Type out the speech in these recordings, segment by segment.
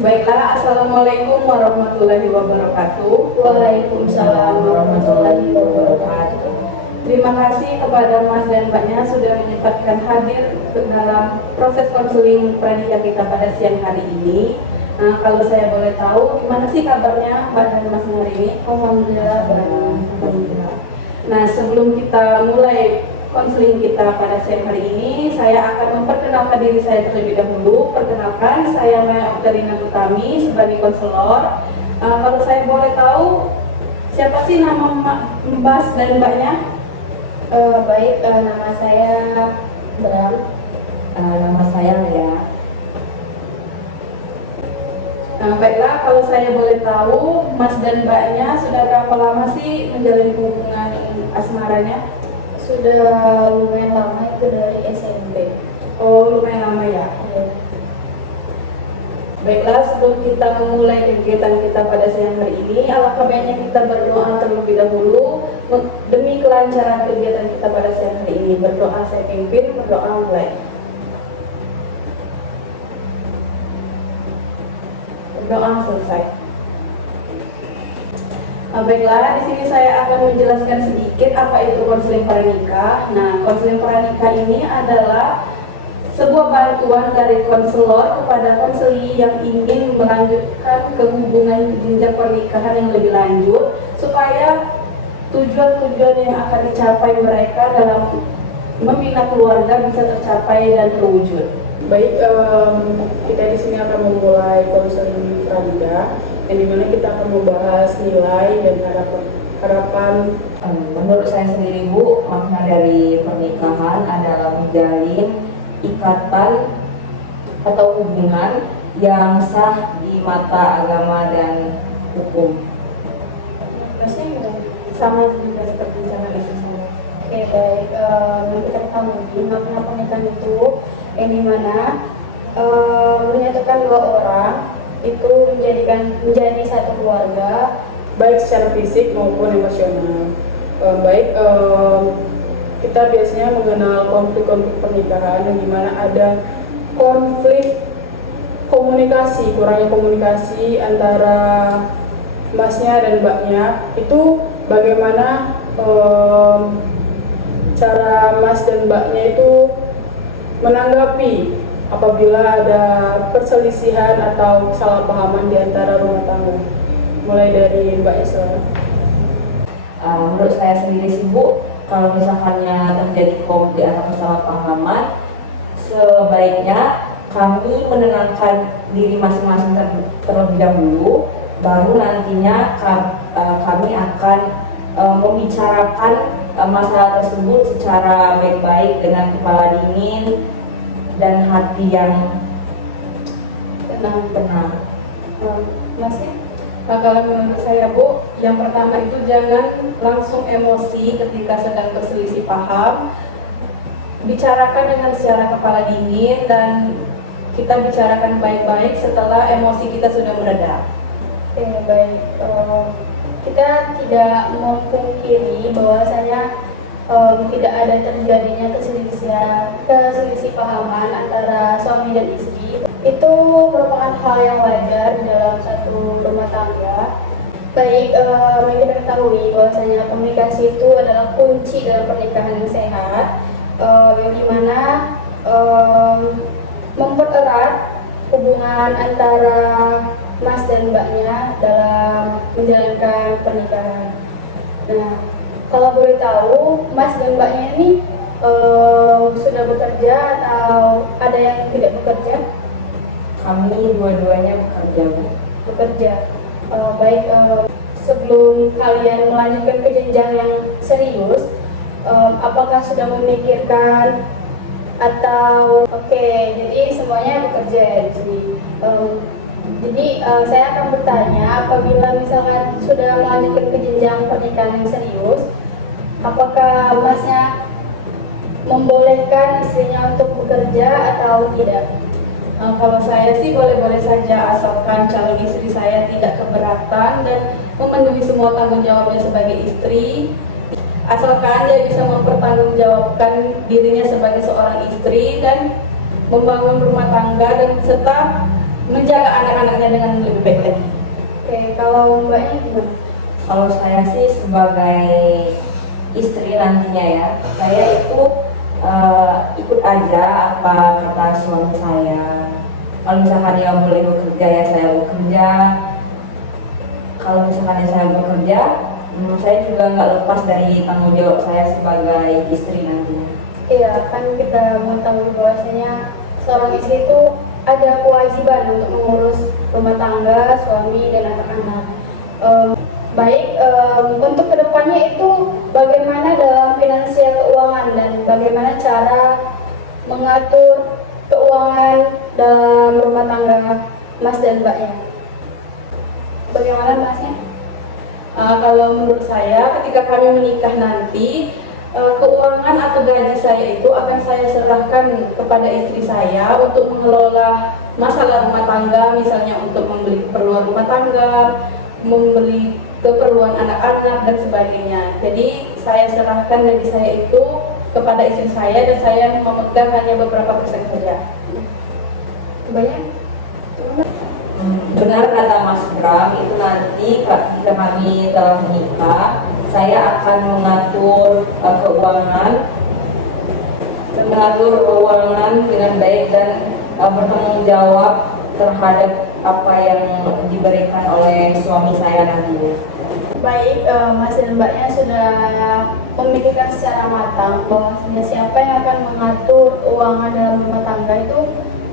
Baiklah, Assalamualaikum warahmatullahi wabarakatuh. Waalaikumsalam warahmatullahi wabarakatuh. Terima kasih kepada Mas dan Mbaknya sudah menyempatkan hadir dalam proses konseling pranikah kita pada siang hari ini. Nah, kalau saya boleh tahu, gimana sih kabarnya Mbak dan Mas hari ini? Alhamdulillah. Alhamdulillah. Nah, sebelum kita mulai konseling kita pada siang hari ini, saya akan memperkenalkan diri saya terlebih dahulu. Perkenalkan, saya Maya Oktarina Utami sebagai konselor. Kalau saya boleh tahu, siapa sih nama Mas dan Mbaknya? Baik, nama saya Bram. Nama saya Lea. Nah, baiklah, kalau saya boleh tahu, Mas dan Mbaknya sudah berapa lama sih menjalin hubungan asmaranya? Sudah lumayan lama, itu dari SMP. Oh, lumayan lama ya. Ya. Baiklah, sebelum kita memulai kegiatan kita pada siang hari ini, alangkah baiknya kita berdoa terlebih dahulu demi kelancaran kegiatan kita pada siang hari ini. Berdoa saya pimpin, berdoa mulai. Berdoa selesai. Baiklah, di sini saya akan menjelaskan sedikit apa itu konseling pranikah. Nah, konseling pranikah ini adalah sebuah bantuan dari konselor kepada konseli yang ingin melanjutkan kehubungan jenjang pernikahan yang lebih lanjut supaya tujuan-tujuan yang akan dicapai mereka dalam membina keluarga bisa tercapai dan terwujud. Baik, kita di sini akan memulai konseling pranikah, yang dimana kita akan membahas nilai dan harapan. Menurut saya sendiri, Bu, makna dari pernikahan adalah menjalin ikatan atau hubungan yang sah di mata agama dan hukum. Sama juga seperti jangan itu semua. Oke, baik. Yang kita ketahui, makna pernikahan itu yang dimana menyatukan dua orang itu menjadi satu keluarga, Baik secara fisik maupun emosional. Kita biasanya mengenal konflik-konflik pernikahan, yang dimana ada konflik komunikasi, kurangnya komunikasi antara masnya dan mbaknya. Itu bagaimana cara mas dan mbaknya itu menanggapi apabila ada perselisihan atau kesalahpahaman di antara rumah tangga. Mulai dari Mbak Isla. Menurut saya sendiri sih, Bu, kalau misalkannya terjadi konflik atau kesalahpahaman, sebaiknya kami menenangkan diri masing-masing terlebih dahulu, baru nantinya kami akan membicarakan masalah tersebut secara baik-baik dengan kepala dingin dan hati yang tenang. Masih? Kalau menurut saya, Bu, yang pertama itu jangan langsung emosi ketika sedang berselisih paham. Bicarakan dengan secara kepala dingin dan kita bicarakan baik-baik setelah emosi kita sudah mereda. Oke, baik. Kita tidak memungkiri bahwasanya tidak ada terjadinya keselisih pahaman antara suami dan istri. Itu merupakan hal yang wajar di dalam satu rumah tangga. Baik, yang kita ketahui bahwasanya komunikasi itu adalah kunci dalam pernikahan yang sehat, yang dimana mempererat hubungan antara mas dan mbaknya dalam menjalankan pernikahan. Nah, kalau boleh tahu, mas dan mbaknya ini sudah bekerja atau ada yang tidak bekerja? Kami dua-duanya bekerja, Bu. Bekerja. Baik, sebelum kalian melanjutkan ke jenjang yang serius, apakah sudah memikirkan atau jadi semuanya bekerja ya di sini. Jadi saya akan bertanya, apabila misalkan sudah melanjutkan ke jenjang pernikahan yang serius, apakah masnya membolehkan istrinya untuk bekerja atau tidak? Kalau saya sih boleh-boleh saja, asalkan calon istri saya tidak keberatan dan memenuhi semua tanggung jawabnya sebagai istri. Asalkan dia bisa mempertanggungjawabkan dirinya sebagai seorang istri dan membangun rumah tangga dan serta menjaga anak-anaknya dengan lebih baik lagi. Oke, kalau mbaknya gimana? Kalau saya sih sebagai istri nantinya ya, saya itu ikut aja apa kata suami saya. Kalau misalkan dia boleh bekerja ya saya bekerja. Kalau misalkan saya bekerja, saya juga nggak lepas dari tanggung jawab saya sebagai istri nantinya. Iya, kan kita mengetahui bahwasanya seorang istri itu ada kewajiban untuk mengurus rumah tangga, suami, dan anak-anak. Untuk kedepannya itu bagaimana dalam finansial keuangan dan bagaimana cara mengatur keuangan dalam rumah tangga Mas dan Mbaknya. Bagaimana Masnya? Kalau menurut saya, ketika kami menikah nanti, keuangan atau gaji saya itu akan saya serahkan kepada istri saya untuk mengelola masalah rumah tangga, misalnya untuk membeli keperluan rumah tangga, membeli keperluan anak-anak dan sebagainya. Jadi saya serahkan gaji saya itu kepada istri saya dan saya memegang hanya beberapa persen saja. Banyak? Benar kata Mas Bram, itu nanti ketika kami telah menikah, saya akan mengatur keuangan dengan baik dan bertanggung jawab terhadap apa yang diberikan oleh suami saya nantinya. Baik, Mas dan Mbaknya sudah memikirkan secara matang bahwa siapa yang akan mengatur keuangan dalam rumah tangga itu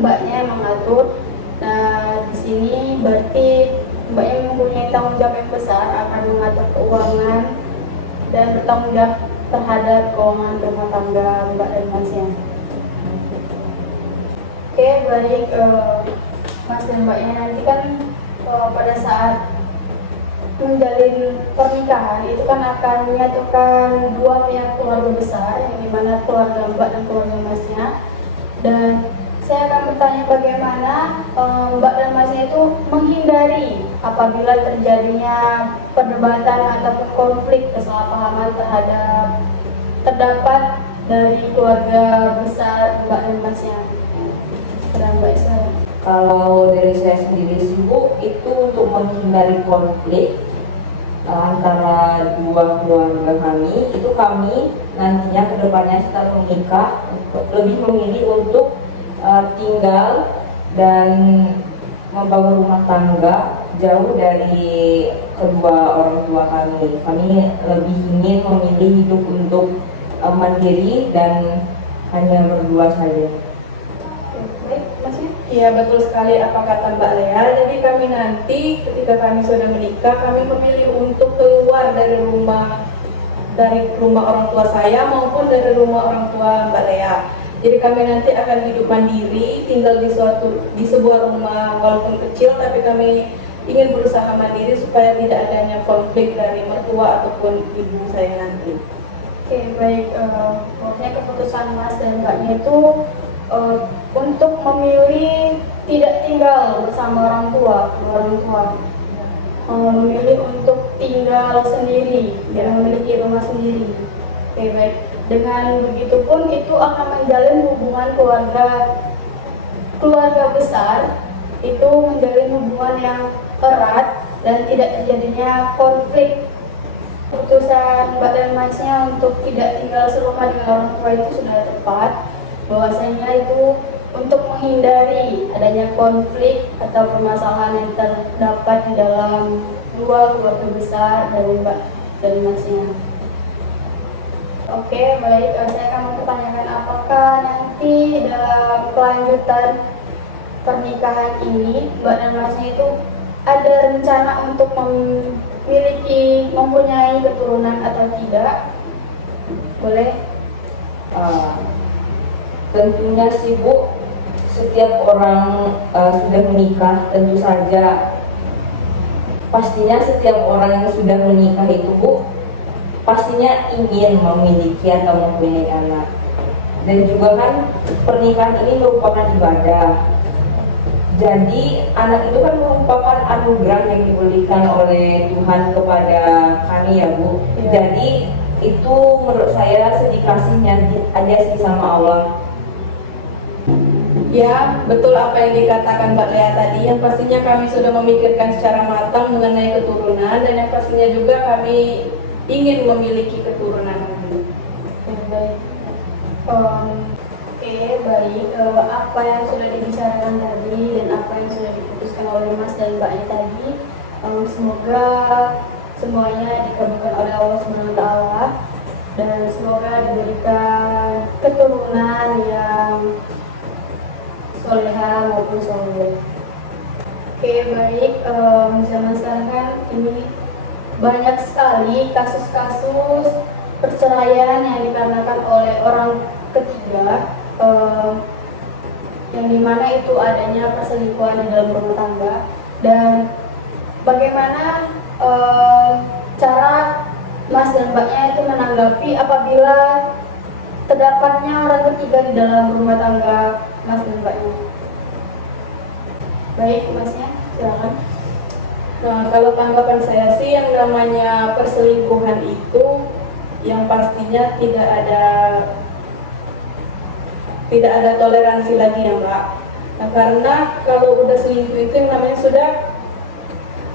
Mbaknya yang mengatur. Nah, di sini berarti Mbaknya mempunyai tanggung jawab yang besar akan mengatur keuangan dan bertanggung jawab terhadap keuangan rumah tangga Mbak dan Masnya. Oke, baik, Mas dan Mbaknya nanti kan pada saat menjalin pernikahan itu kan akan menyatukan dua pihak keluarga besar, yang dimana keluarga Mbak dan keluarga Masnya. Dan saya akan bertanya bagaimana Mbak dan Masnya itu menghindari apabila terjadinya perdebatan ataupun konflik kesalahpahaman terdapat dari keluarga besar Mbak dan Masnya. Dan Mbak Isra. Kalau dari saya sendiri sih Bu, itu untuk menghindari konflik antara dua keluarga kami, itu kami nantinya kedepannya setelah menikah lebih memilih untuk tinggal dan membangun rumah tangga jauh dari kedua orang tua kami. Kami lebih ingin memilih hidup untuk mandiri dan hanya berdua saja. Baik, Masnya. Iya, betul sekali apa kata Mbak Lea. Jadi kami nanti ketika kami sudah menikah, kami memilih untuk keluar dari rumah orang tua saya maupun dari rumah orang tua Mbak Lea. Jadi kami nanti akan hidup mandiri, tinggal di sebuah rumah walaupun kecil, tapi kami ingin berusaha mandiri supaya tidak adanya konflik dari mertua ataupun ibu saya nanti. Oke, baik. Pokoknya keputusan Mas dan Mbaknya itu untuk memilih tidak tinggal bersama orang tua, memilih untuk tinggal sendiri dan memiliki rumah sendiri. Oke, baik. Dengan begitu pun itu akan menjalin hubungan keluarga besar, itu menjalin hubungan yang erat dan tidak terjadinya konflik. Keputusan Mbak dan Masnya untuk tidak tinggal serumah dengan orang tua itu sudah tepat, bahwasanya itu untuk menghindari adanya konflik atau permasalahan yang terdapat di dalam dua keluarga besar dari Mbak dan Masnya. Oke, baik, saya akan mempertanyakan apakah nanti dalam kelanjutan pernikahan ini Mbak dan Masnya itu ada rencana untuk mempunyai keturunan atau tidak? Boleh? Tentunya sih Bu, setiap orang sudah menikah tentu saja pastinya setiap orang yang sudah menikah itu Bu pastinya ingin memiliki atau mempunyai anak. Dan juga kan pernikahan ini merupakan ibadah. Jadi anak itu kan merupakan anugerah yang diberikan oleh Tuhan kepada kami ya Bu. Ya. Jadi itu menurut saya sedikasihnya aja sih sama Allah. Ya, betul apa yang dikatakan Mbak Lea tadi. Yang pastinya kami sudah memikirkan secara matang mengenai keturunan, dan yang pastinya juga kami ingin memiliki keturunan. Baik. Oke, baik. Apa yang sudah dibicarakan tadi dan apa yang sudah diputuskan oleh Mas dan Mbaknya tadi, semoga semuanya dikabulkan oleh Allah SWT dan semoga diberikan keturunan yang soleha maupun soleh. Oke, baik. Zaman sekarang kan ini banyak sekali kasus-kasus perceraian yang dikarenakan oleh orang ketiga, yang dimana itu adanya perselingkuhan di dalam rumah tangga. Dan bagaimana cara Mas dan Mbaknya itu menanggapi apabila terdapatnya orang ketiga di dalam rumah tangga Mas dan Mbaknya? Baik, Masnya, silakan. Nah, kalau tanggapan saya sih, yang namanya perselingkuhan itu yang pastinya tidak ada toleransi lagi ya Mbak. Nah, karena kalau udah selingkuh itu yang namanya sudah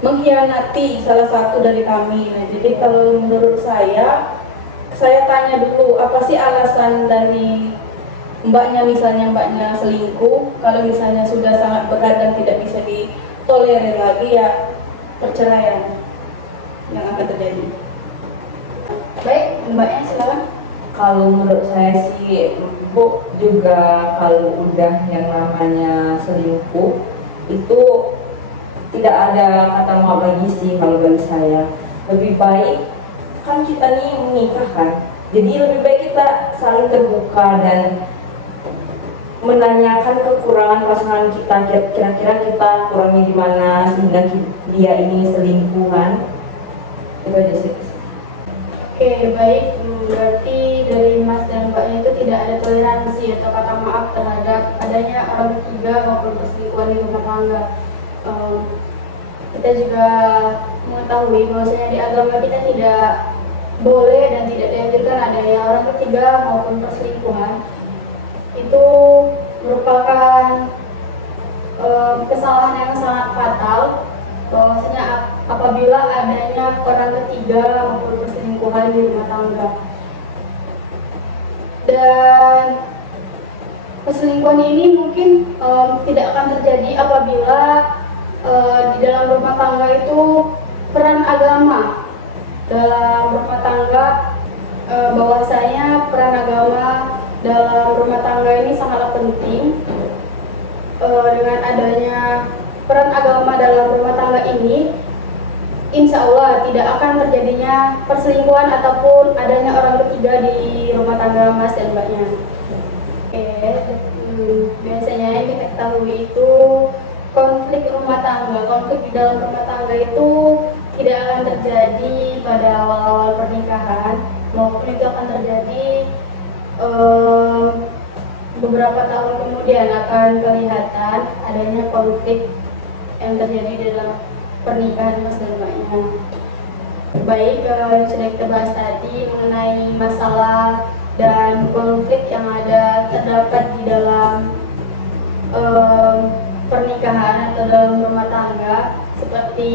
mengkhianati salah satu dari kami. Nah, jadi kalau menurut saya tanya dulu apa sih alasan dari mbaknya, misalnya mbaknya selingkuh. Kalau misalnya sudah sangat berat dan tidak bisa ditolerir lagi, ya perceraian yang akan terjadi. Baik, Mbaknya silakan. Kalau menurut saya sih, Bu, juga kalau udah yang namanya selingkuh itu tidak ada kata maaf lagi sih kalau bagi saya. Lebih baik, kan kita nih menikah kan, jadi lebih baik kita saling terbuka dan menanyakan kekurangan pasangan kita, kira-kira kita kurangnya di mana sehingga dia ini selingkuhan. Itu aja sih. Oke, baik. Berarti dari Mas dan Mbaknya itu tidak ada toleransi atau kata maaf terhadap adanya orang ketiga maupun perselingkuhan di rumah tangga. Kita juga mengetahui bahwasanya di agama kita tidak boleh dan tidak dianjurkan adanya orang ketiga maupun perselingkuhan. Itu merupakan kesalahan yang sangat fatal, bahwasanya apabila adanya orang ketiga maupun perselingkuhan di rumah tangga. Dan perselingkuhan ini mungkin tidak akan terjadi apabila di dalam rumah tangga itu peran agama dalam rumah tangga, bahwasanya peran agama dalam rumah tangga ini sangatlah penting. Dengan adanya peran agama dalam rumah tangga ini, insya Allah tidak akan terjadinya perselingkuhan ataupun adanya orang ketiga di rumah tangga Mas dan Mbaknya. Oke, biasanya yang kita ketahui itu konflik rumah tangga, konflik di dalam rumah tangga itu tidak akan terjadi pada awal-awal pernikahan, maupun itu akan terjadi beberapa tahun kemudian akan kelihatan adanya konflik yang terjadi dalam pernikahan Mas dan Mbaknya. Baik, yang sudah kita bahas tadi mengenai masalah dan konflik yang terdapat di dalam pernikahan atau dalam rumah tangga, seperti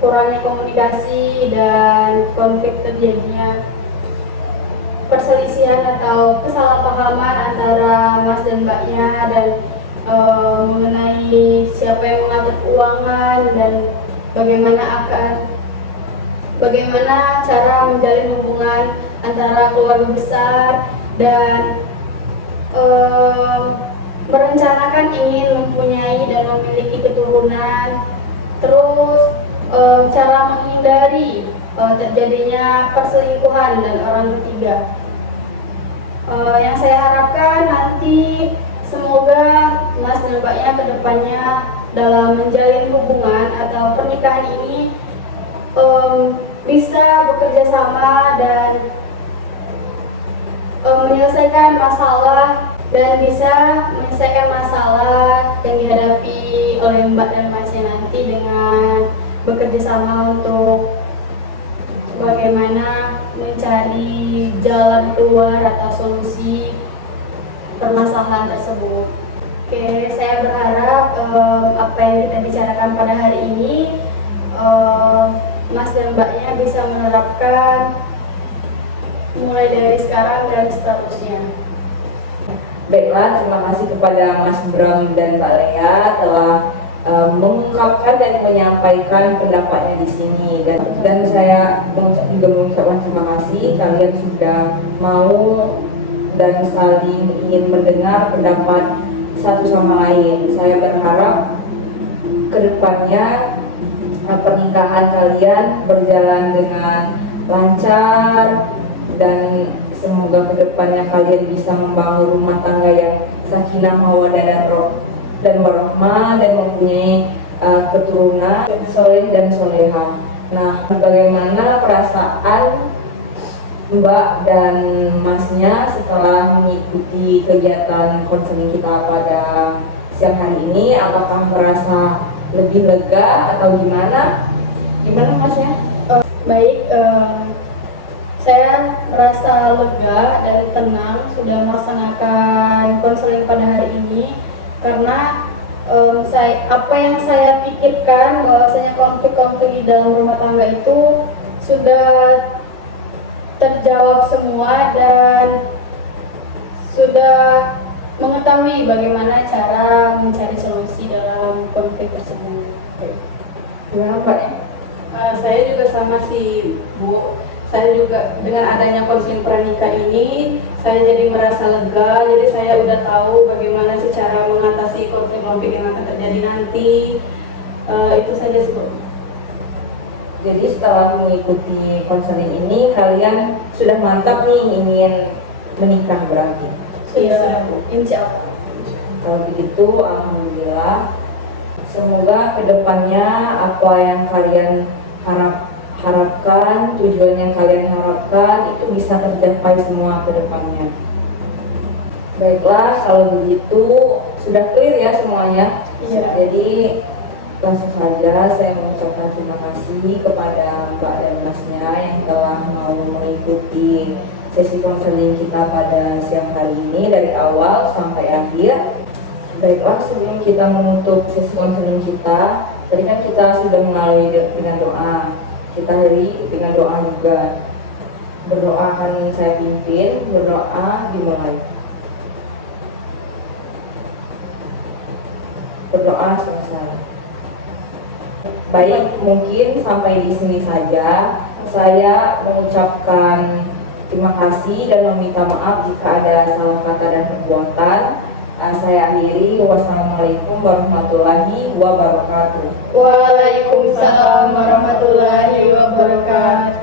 kurangnya komunikasi dan konflik terjadinya perselisihan atau kesalahpahaman antara Mas dan Mbaknya, dan mengenai siapa yang mengatur keuangan dan bagaimana cara menjalin hubungan antara keluarga besar, dan merencanakan ingin mempunyai dan memiliki keturunan, terus cara menghindari terjadinya perselingkuhan dan orang ketiga. Yang saya harapkan nanti semoga Mas dan Mbaknya kedepannya dalam menjalin hubungan atau pernikahan ini bisa bekerja sama dan menyelesaikan masalah yang dihadapi oleh Mbak dan Masnya nanti dengan bekerja sama untuk bagaimana mencari jalan keluar atau solusi permasalahan tersebut. Oke, saya berharap apa yang kita bicarakan pada hari ini Mas dan Mbaknya bisa menerapkan mulai dari sekarang dan seterusnya. Baiklah, terima kasih kepada Mas Bram dan Mbak Lea telah mengungkapkan dan menyampaikan pendapatnya di sini, dan saya juga mengucapkan terima kasih kalian sudah mau dan saling ingin mendengar pendapat satu sama lain. Saya berharap kedepannya pernikahan kalian berjalan dengan lancar, dan semoga kedepannya kalian bisa membangun rumah tangga yang sakinah mawaddah dan warahmah, dan mempunyai keturunan soleh dan soleha. Nah, bagaimana perasaan Mbak dan Masnya setelah mengikuti kegiatan konseling kita pada siang hari ini? Apakah merasa lebih lega atau gimana? Gimana Masnya? Baik, saya merasa lega dan tenang sudah melaksanakan konseling pada hari ini, karena apa yang saya pikirkan bahwasanya konflik-konflik di dalam rumah tangga itu sudah terjawab semua dan sudah mengetahui bagaimana cara mencari solusi dalam konflik tersebut. Gimana Pak? Saya juga sama sih Bu. Saya juga dengan adanya konseling pranikah ini, saya jadi merasa lega. Jadi saya udah tahu bagaimana sih cara mengatasi konflik-konflik yang akan terjadi nanti. Itu saja sih Bu. Jadi setelah mengikuti konseling ini, kalian sudah mantap nih ingin menikah berarti? Iya, insya Allah. Kalau begitu, alhamdulillah. Semoga kedepannya apa yang kalian harapkan, tujuan yang kalian harapkan itu bisa tercapai semua kedepannya. Baiklah, kalau begitu sudah clear ya semuanya. Iya. Jadi langsung saja saya mengucapkan terima kasih kepada Mbak dan Masnya yang telah mau mengikuti sesi konseling kita pada siang hari ini dari awal sampai akhir. Baiklah, sebelum kita menutup sesi konseling kita, tadi kan kita sudah melalui dengan doa. Kita hari dengan doa juga. Berdoa akan saya pimpin, berdoa dimulai. Berdoa selesai. Baik, mungkin sampai di sini saja. Saya mengucapkan terima kasih dan meminta maaf jika ada salah kata dan perbuatan. Saya akhiri. Wassalamualaikum warahmatullahi wabarakatuh. Waalaikumsalam warahmatullahi wabarakatuh.